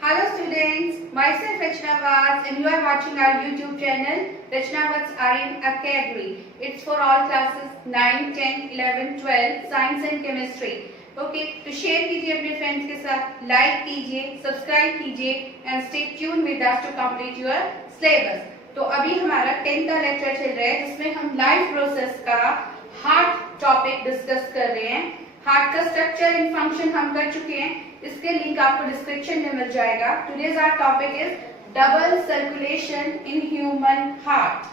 Hello students, myself Rachna Vaz and you are watching our YouTube channel Rachna Vaz RN Academy. It's for all classes 9, 10, 11, 12, Science and Chemistry. Okay, तो share कीजिए अपने friends के साथ, like कीजिए, subscribe कीजिए and stay tune with us to complete your syllabus. तो अभी हमारा 10th का लेक्चर चल रहा है जिसमें हम लाइफ प्रोसेस का हार्ट टॉपिक डिस्कस कर रहे हैं। हार्ट का स्ट्रक्चर एंड फंक्शन हम कर चुके हैं, इसके लिंक आपको डिस्क्रिप्शन में मिल जाएगा। Today's our topic is double circulation in human heart.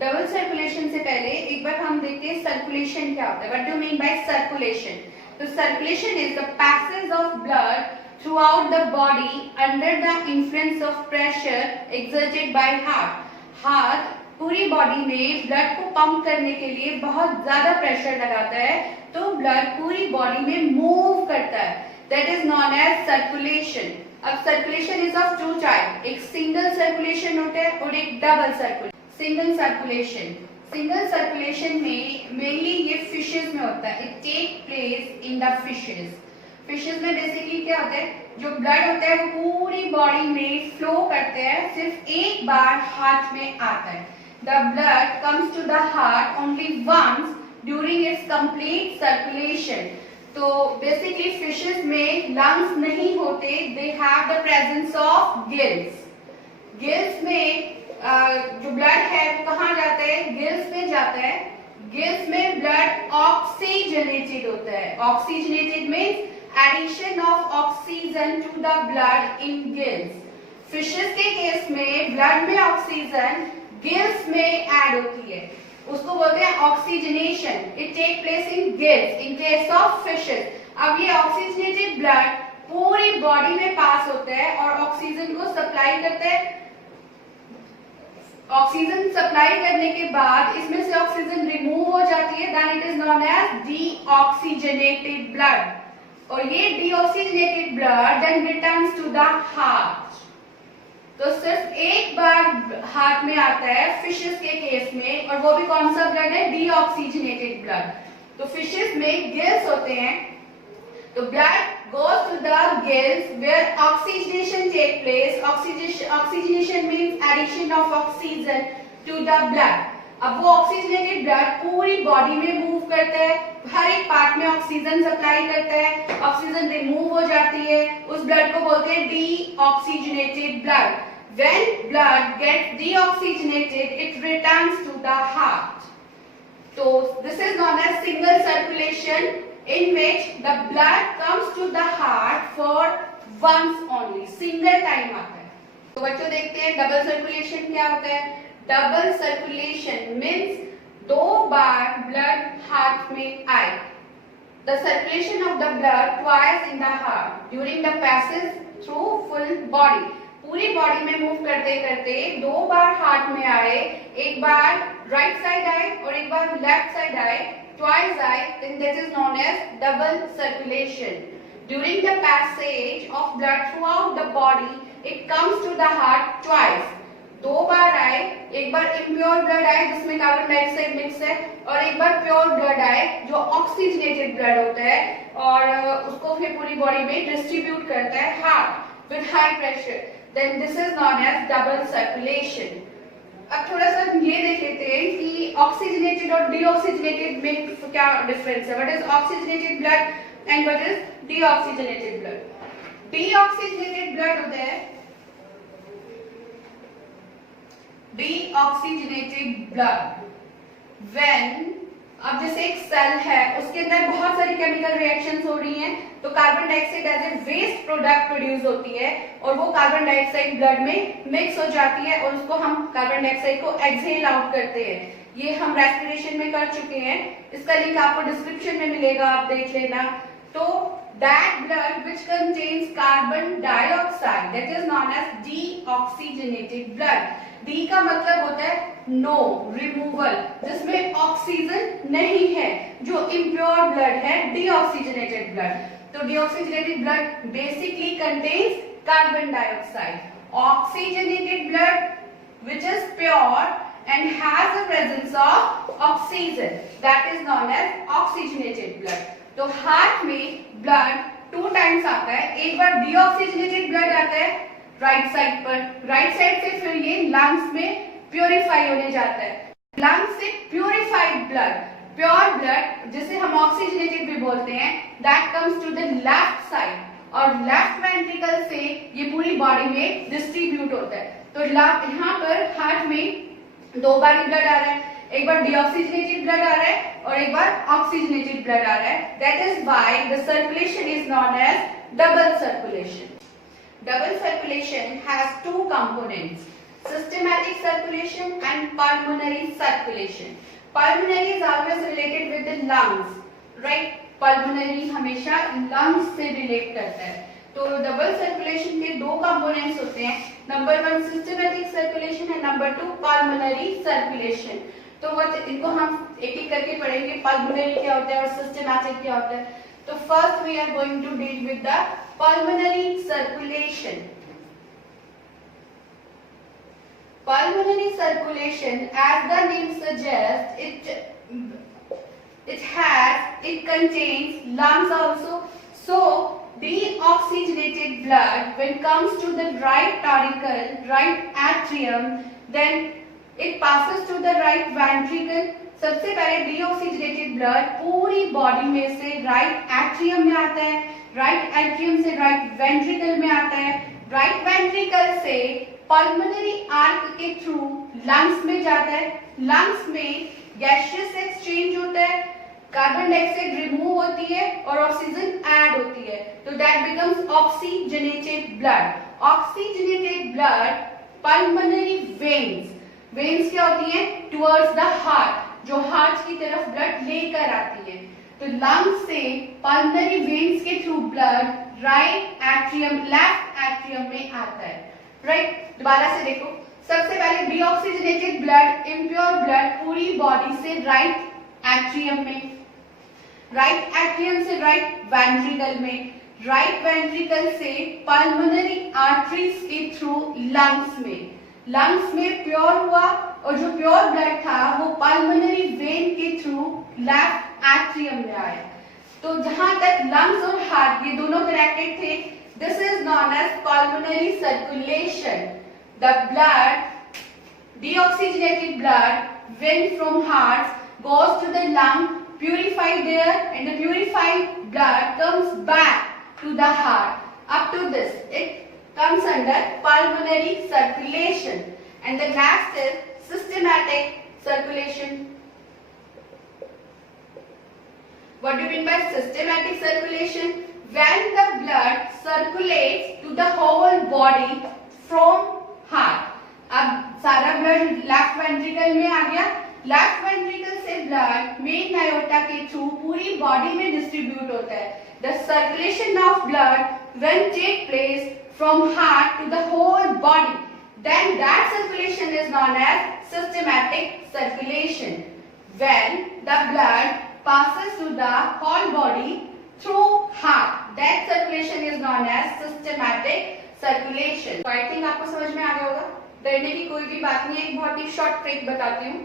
Double circulation से पहले एक बार हम देखते हैं सर्कुलेशन क्या होता है। What do mean by circulation? तो circulation is the passage of blood throughout the body under the influence of pressure exerted by heart. Heart पूरी बॉडी में ब्लड को पंप करने के लिए बहुत ज्यादा प्रेशर लगाता है, तो ब्लड पूरी बॉडी में मूव करता है। That is known as circulation. अब circulation is of two type, एक सिंगल सर्कुलेशन होता है और एक डबल सर्कुलेशन। सिंगल सर्कुलेशन में मेनली ये फिशेस में होता है। It take place in the fishes में बेसिकली क्या होता है, जो ब्लड होता है वो पूरी बॉडी में फ्लो करते हैं, सिर्फ एक बार हार्ट में आता है। The blood comes to the heart only once during its complete circulation. तो बेसिकली फिशेस में लंग्स नहीं होते, they have the presence of gills में जो ब्लड है वो कहाँ जाता है? गिल्स में जाता है। गिल्स में ब्लड ऑक्सीजनेटेड होता है। Oxygenated means addition of oxygen to the blood in gills. Fishes के केस में ब्लड में ऑक्सीजन गिल्स में ऐड होती है, उसको बोलते हैं oxygenation. It take place in gills in case of fishes. अब ये ऑक्सीजनेटेड ब्लड पूरी बॉडी में पास होता है और ऑक्सीजन को सप्लाई करता है। ऑक्सीजन सप्लाई करने के बाद इसमें से ऑक्सीजन रिमूव हो जाती है, then it is known as deoxygenated blood. और ये deoxygenated blood then returns to the heart. तो सिर्फ एक बार हार्ट में आता है फिशेस के केस में, और वो भी कौन सा ब्लड है? Deoxygenated blood. तो फिशेस में गिल्स होते हैं, तो blood goes to the gills where oxygenation take place. Oxygenation means addition of oxygen to the blood. अब वो ऑक्सीजनेटेड ब्लड पूरी बॉडी में मूव करता है, हर एक पार्ट में ऑक्सीजन सप्लाई करता है, ऑक्सीजन रिमूव हो जाती है, उस ब्लड को बोलते हैं deoxygenated blood. When blood gets deoxygenated, it returns to the heart. So this is known as single circulation, in which the blood comes to the heart for once only, single time आता है। तो बच्चों देखते हैं double circulation क्या होता है। Double circulation means दो बार ब्लड हार्ट में आए। The circulation of the blood twice in the heart during the passage through full body. पूरी बॉडी में मूव करते करते दो बार हार्ट में आए, एक बार राइट साइड आए और एक बार लेफ्ट साइड आए, twice आए, then that is known as double circulation. During the passage of blood throughout the body, it comes to the heart twice. दो बार आए, एक बार इम्प्योर ब्लड आए जिसमें कार्बन डाइऑक्साइड मिक्स है, और एक बार प्योर ब्लड आए जो ऑक्सीजनेटेड ब्लड होता है, और उसको फिर पूरी बॉडी में डिस्ट्रीब्यूट करता है heart with high pressure. Then this is known as double circulation. अब थोड़ा सा ये देख लेते हैं कि ऑक्सीजनेटेड और डीऑक्सीजनेटेड में क्या डिफरेंस है। What is oxygenated blood and what is deoxygenated blood? Deoxygenated blood होता है, डीऑक्सीजनेटेड ब्लड व्हेन, अब जैसे एक सेल है उसके अंदर बहुत सारी केमिकल रिएक्शंस हो रही हैं, तो carbon dioxide as a waste product produce होती है और वो कार्बन डाइऑक्साइड ब्लड में मिक्स हो जाती है और उसको हम कार्बन डाइऑक्साइड को एक्सहेल आउट करते हैं। ये हम रेस्पिरेशन में कर चुके हैं, इसका लिंक आपको डिस्क्रिप्शन में मिलेगा, आप देख लेना। तो that blood which contains carbon dioxide that is known as deoxygenated blood. D का मतलब होता है नो, रिमूवल, जिसमें ऑक्सीजन नहीं है, जो इम्प्योर ब्लड है, डीऑक्सीजनेटेड ब्लड। तो deoxygenated blood basically contains carbon dioxide. Oxygenated blood which is pure and has the presence of oxygen, that is known as oxygenated blood. तो हार्ट में blood 2 times आता है। एक बार डीऑक्सीजनेटेड ब्लड आता है right side पर, right side से फिर ये लंग्स में प्योरीफाई होने जाता है। लंग्स से प्योरीफाइड ब्लड, प्योर ब्लड जिसे हम ऑक्सीजनेटेड भी बोलते हैं, that comes to the left side और लेफ्ट वेंट्रिकल से ये पूरी बॉडी में डिस्ट्रीब्यूट होता है। तो यहाँ पर हार्ट में 2 बार ब्लड आ रहा है, एक बार डीऑक्सीजनेटेड ब्लड आ रहा है और एक बार ऑक्सीजनेटेड ब्लड आ रहा है। That is why the circulation is known as double circulation. Double circulation has 2 components, systematic circulation and pulmonary circulation. Pulmonary is always related with the lungs, right? Pulmonary हमेशा lungs से relate करता है। तो double circulation के 2 components होते हैं, number 1 systematic circulation and number 2 pulmonary circulation। तो वो इनको हम एक एक करके पढ़ेंगे, pulmonary क्या होता है और systematic क्या होता है। तो first we are going to deal with the pulmonary circulation. Pulmonary circulation, as the name suggests, it contains lungs also. So deoxygenated blood, when comes to the right auricle, right atrium, then it passes to the right ventricle. सबसे पहले deoxygenated blood पूरी body में से right atrium में आता है, right atrium से right ventricle में आता है, राइट वेंट्रिकल से पल्मोनरी आर्क के थ्रू लंग्स में जाता है, लंग्स में गैसियस एक्सचेंज होता है, कार्बन डाइऑक्साइड रिमूव होती है और ऑक्सीजन ऐड होती है, तो that becomes oxygenated blood. Oxygenated blood pulmonary veins, veins क्या होती हैं? टुवर्ड्स द हार्ट, जो हार्ट की तरफ ब्लड लेकर आती है। तो लंग्स से पल्मोनरी वेन्स के through blood right atrium, left atrium में आता है, राइट? दोबारा से देखो, सबसे पहले डीऑक्सीजनेटेड ब्लड, इम्प्योर ब्लड पूरी बॉडी से राइट एट्रियम में, राइट एट्रियम से राइट वेंट्रिकल में, राइट वेंट्रिकल से पल्मोनरी आर्टरीज के थ्रू लंग्स में, लंग्स में प्योर हुआ और जो प्योर ब्लड था वो पल्मोनरी वेन के थ्रू लेफ्ट एट्रियम में आया। तो जहां तक लंग्स और हार्ट ये दोनों कनेक्टेड थे, this is known as pulmonary circulation. The blood, deoxygenated blood, when from heart goes to the lung, purified there, and the purified blood comes back to the heart. Up to this, it comes under pulmonary circulation, and the next is systematic circulation. What do you mean by systematic circulation? When the blood circulates to the whole body from heart. अब सारा blood left ventricle में आ गया, left ventricle से blood main aorta के through पूरी body में distribute होता है। The circulation of blood when take place from heart to the whole body, then that circulation is known as systematic circulation. When the blood passes to the whole body through heart, that circulation is known as systematic circulation. So I think आपको समझ में आ गया होगा, डरने की कोई भी बात नहीं है। एक बहुत ही शॉर्ट ट्रिक बताती हूँ।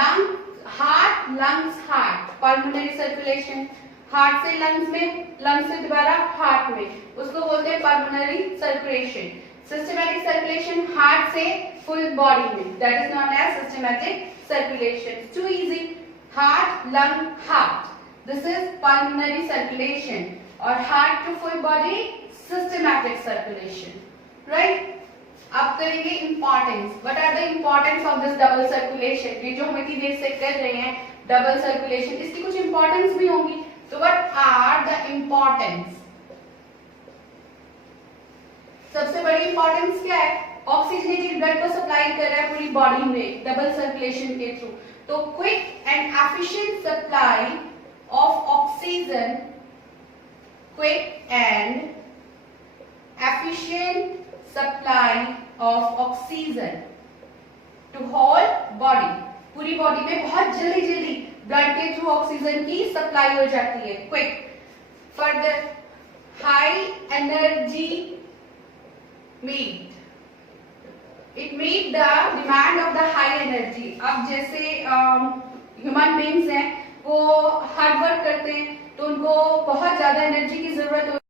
Lung, heart, lungs, heart, pulmonary circulation, heart से लंग्स में, लंग्स से दोबारा हार्ट में, उसको बोलते हैं pulmonary circulation. Systematic circulation heart से फुल बॉडी में, that is known as systematic circulation. Too easy, heart, lung, heart, this is pulmonary circulation, और heart to full body systematic circulation, right? अब करेंगे importance. What are the importance of this double circulation? ये जो हम इतनी देर से कर रहे हैं डबल सर्कुलेशन, इसकी कुछ इंपॉर्टेंस भी होंगी। So what are the importance? सबसे बड़ी इंपॉर्टेंस क्या है? ऑक्सीजनेटेड ब्लड को सप्लाई कर रहा है पूरी बॉडी में डबल सर्कुलेशन के थ्रू, तो quick and efficient supply of oxygen, quick and efficient supply of oxygen to whole body, पूरी बॉडी में बहुत जल्दी जल्दी ब्लड के थ्रू ऑक्सीजन की सप्लाई हो जाती है, quick. Further, high energy meet, it meet the demand of the high energy. अब जैसे ह्यूमन बीइंग्स हैं, वो हार्ड वर्क करते हैं तो उनको बहुत ज्यादा एनर्जी की जरूरत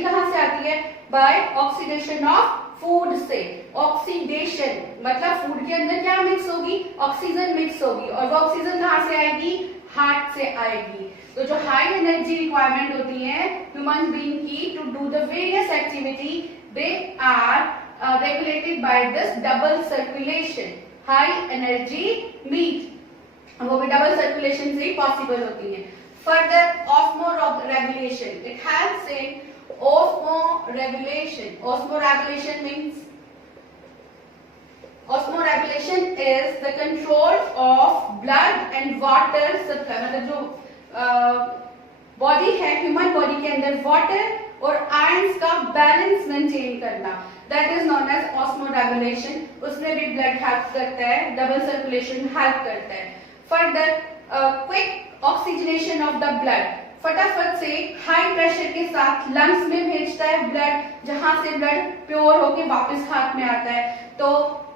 एनर्जी कहाँ से आती है? बाय ऑक्सीडेशन ऑफ फूड से। ऑक्सीडेशन मतलब फूड के अंदर क्या मिक्स होगी? ऑक्सीजन मिक्स होगी, और वो ऑक्सीजन कहाँ से आएगी? हार्ट से आएगी। तो जो हाई एनर्जी रिक्वायरमेंट होती है ह्यूमन बीइंग की to do the various activity, they are regulated by this double circulation. High energy meet वो भी डबल सर्कुलेशन से ही पॉसिबल होती है। Further osmoregulation, it helps in osmoregulation. Osmoregulation means, osmoregulation is the control of blood and water supply. मतलब जो body है, human body के अंदर वाटर और आयंस का बैलेंस मेंटेन करना, that is known as osmoregulation. उसमें भी ब्लड हेल्प करता है, डबल सर्कुलेशन हेल्प करता है। Further quick oxygenation of the blood, फटाफट से हाई प्रेशर के साथ लंग्स में भेजता है ब्लड, जहां से ब्लड प्योर होके वापस हार्ट में आता है। तो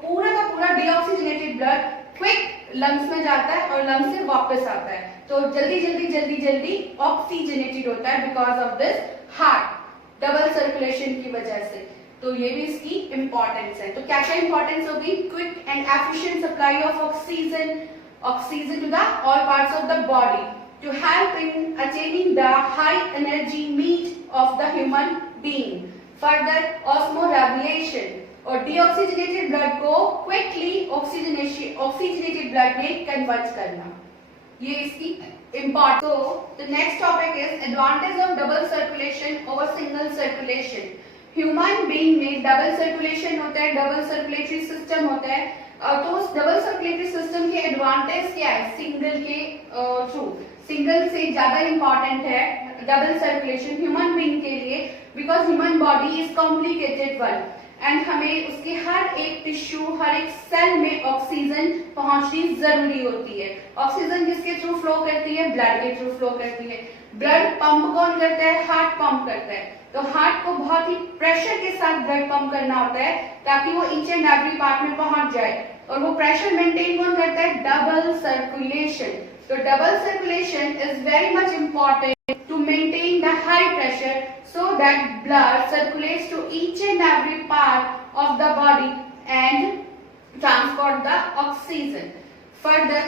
पूरा का पूरा डीऑक्सीजनेटेड ब्लड क्विक लंग्स में जाता है और लंग्स से वापस आता है। तो जल्दी जल्दी जल्दी जल्दी ऑक्सीजनेटेड होता है because of this heart double circulation की वजह से। तो ये भी इसकी इंपॉर्टेंस है। तो क्या क्या इंपॉर्टेंस होगी? Quick and efficient supply of oxygen to the all parts of the body to help in attaining the high energy need of the human being. Further osmoregulation, और डीऑक्सीजनेटेड ब्लड को quickly oxygenated blood में convert करना, ये इसकी important. तो the next topic is advantage of double circulation over single circulation. Human being में double circulation होता है, डबल सर्कुलेटरी सिस्टम होता है। तो उस डबल सर्कुलेटरी सिस्टम के एडवांटेज क्या है सिंगल के थ्रू? सिंगल से ज्यादा इंपॉर्टेंट है डबल सर्कुलेशन ह्यूमन बीइंग के लिए, because human body is complicated one and हमें उसके हर एक टिश्यू, हर एक सेल में ऑक्सीजन पहुंचनी जरूरी होती है। ऑक्सीजन किसके थ्रू फ्लो करती है? ब्लड के थ्रू फ्लो करती है। ब्लड पंप कौन करता है? हार्ट पंप करता है। तो हार्ट को बहुत ही प्रेशर के साथ ब्लड पंप करना होता है ताकि वो ईच एंड एवरी पार्ट में पहुंच जाए, और वो प्रेशर मेंटेन कौन करता है? Double circulation. तो double circulation is very much important to maintain the high pressure so that blood circulates to each and every part of the body and transport the oxygen. Further,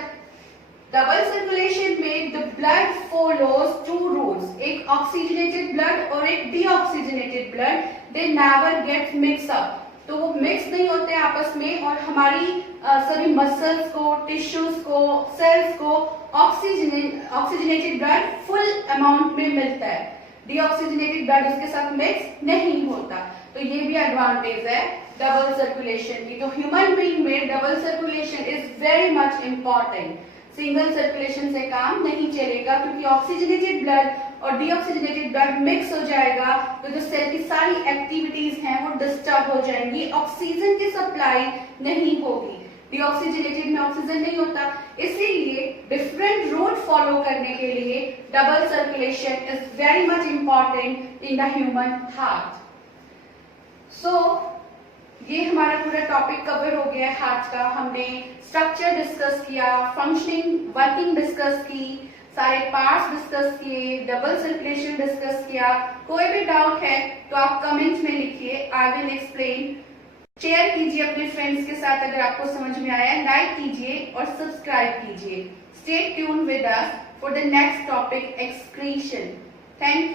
double circulation में the blood follows two rules, एक oxygenated blood और एक deoxygenated blood, they never get mixed up. तो वो mix नहीं होते आपस में, और हमारी सभी मसल्स को, टिश्यूज को, सेल्स को ऑक्सीजनेटेड ब्लड फुल अमाउंट में मिलता है। डीऑक्सीजनेटेड ब्लड उसके साथ मिक्स नहीं होता। तो ये भी एडवांटेज है डबल सर्कुलेशन की। तो ह्यूमन बीइंग में double circulation is very much important. Single circulation से काम नहीं चलेगा, क्योंकि ऑक्सीजनेटेड ब्लड और डीऑक्सीजनेटेड ब्लड मिक्स हो जाएगा तो जो सेल की सारी एक्टिविटीज हैं वो डिस्टर्ब हो जाएंगी, ऑक्सीजन की सप्लाई नहीं होगी। डीऑक्सीजनेटेड में ऑक्सीजन नहीं होता, इसीलिए डिफरेंट रूट फॉलो करने के लिए double circulation is very much important in the human heart. So ये हमारा पूरा टॉपिक कवर हो गया है हार्ट का। हमने स्ट्रक्चर डिस्कस किया, फंक्शनिंग, वर्किंग डिस्कस की, सारे पार्ट्स डिस्कस किए, डबल सर्कुलेशन डिस्कस किया। कोई भी डाउट है तो आप कमेंट में लिखिए, आई विल एक्सप्लेन। शेयर कीजिए अपने फ्रेंड्स के साथ अगर आपको समझ में आया, लाइक कीजिए और सब्सक्राइब कीजिए। Stay tune with us for the next topic, excretion. Thank you.